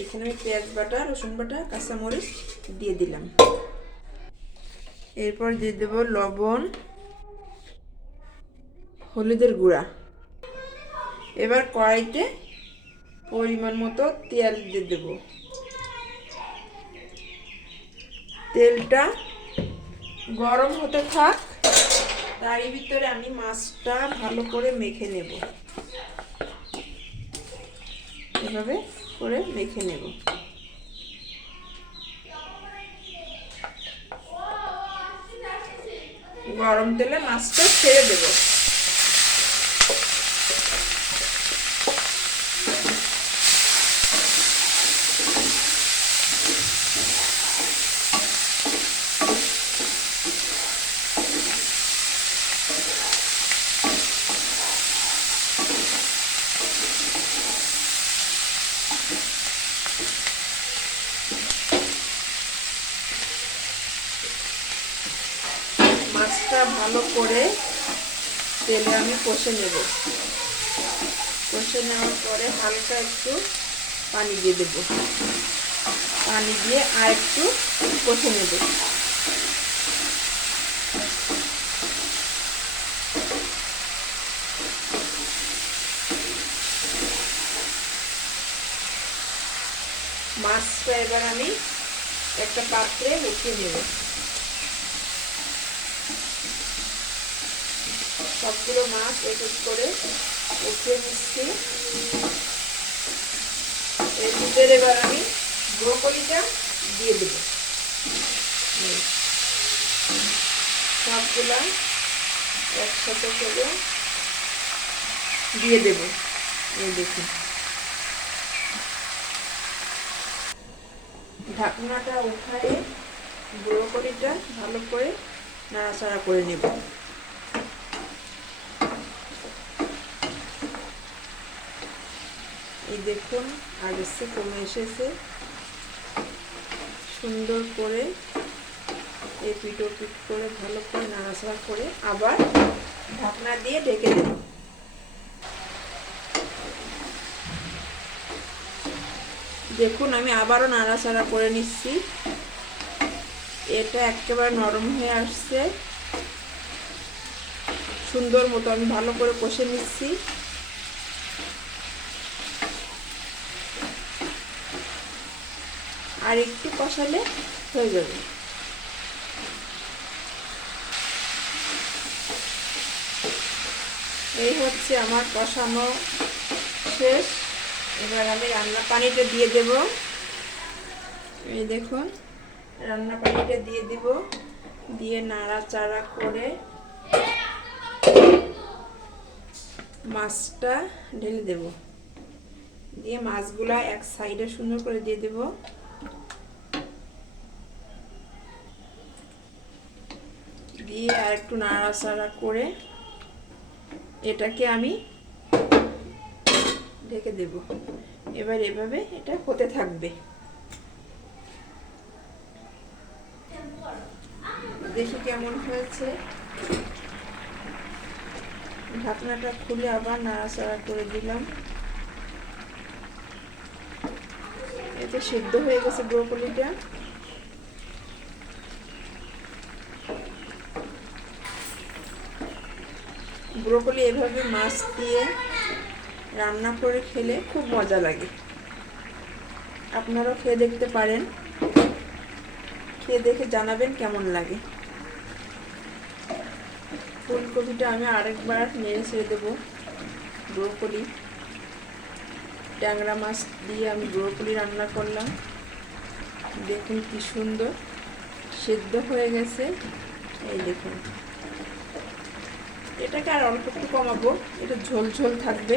এখানে আমি পেঁয়াজ বাটা, রসুন বাটা, কাঁচামরিচ দিয়ে দিলাম। এরপর দিয়ে দেব লবণ, হলুদের গুঁড়া। এবার কড়াইতে পরিমাণ মতো তেল দিয়ে দেব। তেলটা গরম হতে থাক, তারই ভিতরে আমি মাছটা ভালো করে মেখে নেব। এভাবে করে মেখে নেব। গরম তেলে মাছটা ছেড়ে দেব। মাছটা ভালো করে তেলে আমি কষে নেব। কষে নেওয়ার পরে হালকা একটু পানি দিয়ে দেব। পানি দিয়ে আর একটু কষে নেব। মাছটা এবার আমি একটা পাত্রে উঠিয়ে নেব। সবগুলো মাছ এক এক করে উঠিয়ে নিচ্ছি। এর ভিতরে এবার আমি ব্রোকলিটা দিয়ে দেব। সবগুলা একসাথে করে দিয়ে দেব। এই দেখুন, ঢাকনাটা উঠায়ে ব্রোকলিটা ভালো করে নাড়াচাড়া করে নেব। এই দেখুন, আগের চেয়ে কমে এসেছে। সুন্দর করে এই পিট করে ভালো করে নাড়াচাড়া করে আবার ঢাকনা দিয়ে ঢেকে দেব। দেখুন, আমি আবারও নাড়াচাড়া করে নিচ্ছি। এটা একেবারে নরম হয়ে আসছে। সুন্দর মতো আমি ভালো করে কষে নিচ্ছি। আর একটু কষালে হয়ে যাবে। এই হচ্ছে আমার কষানো শেষ। এবার আমি রান্না পানিটা দিয়ে দেব। এই দেখুন, রান্না পানিটা দিয়ে দিব। দিয়ে নাড়াচাড়া করে মাছটা ঢেলে দেব। দিয়ে মাছগুলা এক সাইডে সুন্দর করে দিয়ে দেব। দিয়ে আর একটু নাড়াচাড়া করে এটাকে আমি ঢেকে দেব। এবার এভাবে এটা হতে থাকবে। দেখি কেমন হয়েছে। ঢাকনাটা খুলে আবার নাড়াচাড়া করে দিলাম। এতে সিদ্ধ হয়ে গেছে ব্রোকলিটা। ব্রোকলি এভাবে মাছ দিয়ে রান্না করে খেলে খুব মজা লাগে। আপনারাও খেয়ে দেখতে পারেন। খেয়ে দেখে জানাবেন কেমন লাগে। ফুলকপিটা আমি আরেকবার নেড়ে ছেড়ে দেবো। ব্রোকলি, ট্যাংরা মাছ দিয়ে আমি ব্রোকলি রান্না করলাম। দেখুন কি সুন্দর সিদ্ধ হয়ে গেছে। এই দেখুন, এটাকে আর অল্প একটু কমাবো। এটা ঝোল ঝোল থাকবে।